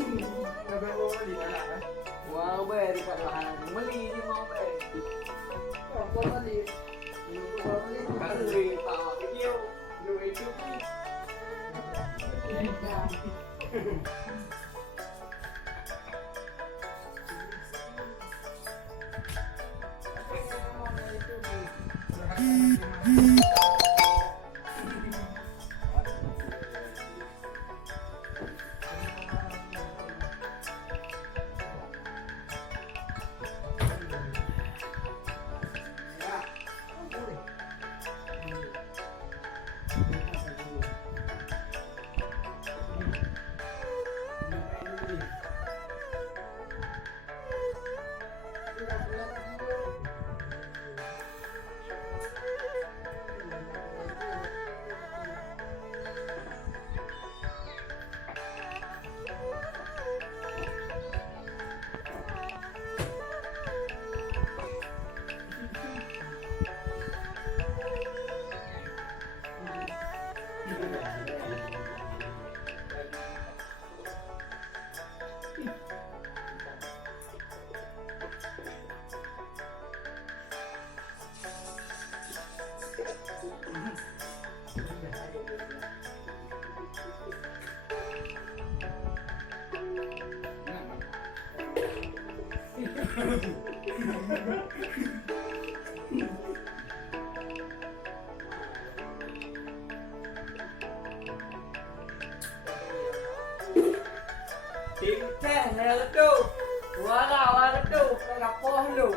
Nagbawa di mana kan? Mau bayar di lahan beli di mau bayar. Kau beli. Kau beli. Kan beli tahu video itu ni. Tim teh hello. Wala tu, kapoh lu.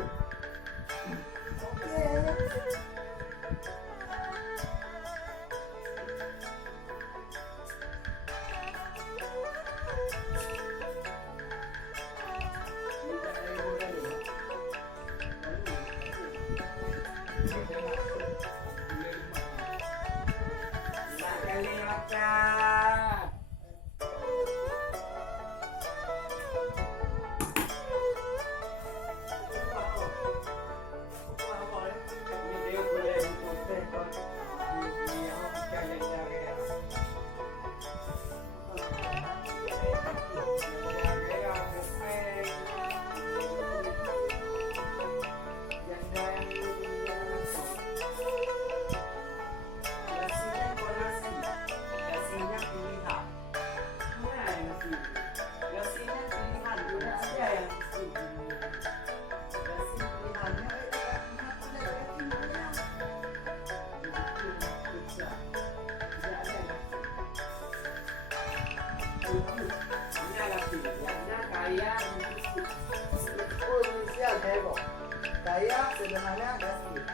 Saya sederhana gasir.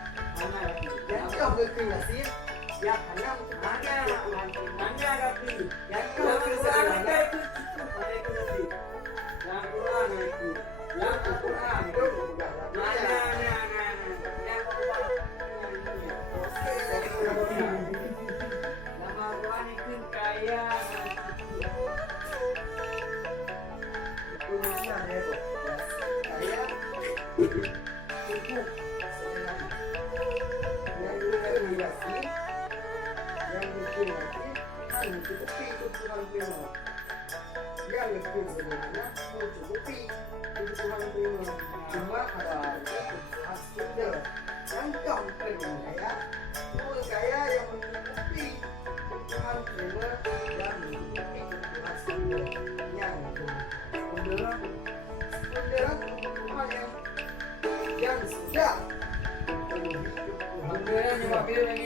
Yang kau berkreasi, yang enam mana gasir. Yang kau sederhana Yang Quran itu. Yang Quran itu. Nama Quran itu kaya. Indonesia heboh. Saya cukup yang berkreasi, yang berkreasi, mencukupi kebutuhan primer. Yang lebih sederhana mencukupi kebutuhan primer. Cuma ada kebutuhan sekunder yang komplain kaya, kaya yang mencukupi kebutuhan primer dan mencukupi kebutuhan sekunder yang sekunder kebutuhan yang sudah memenuhi kebutuhan Benda yang diwakili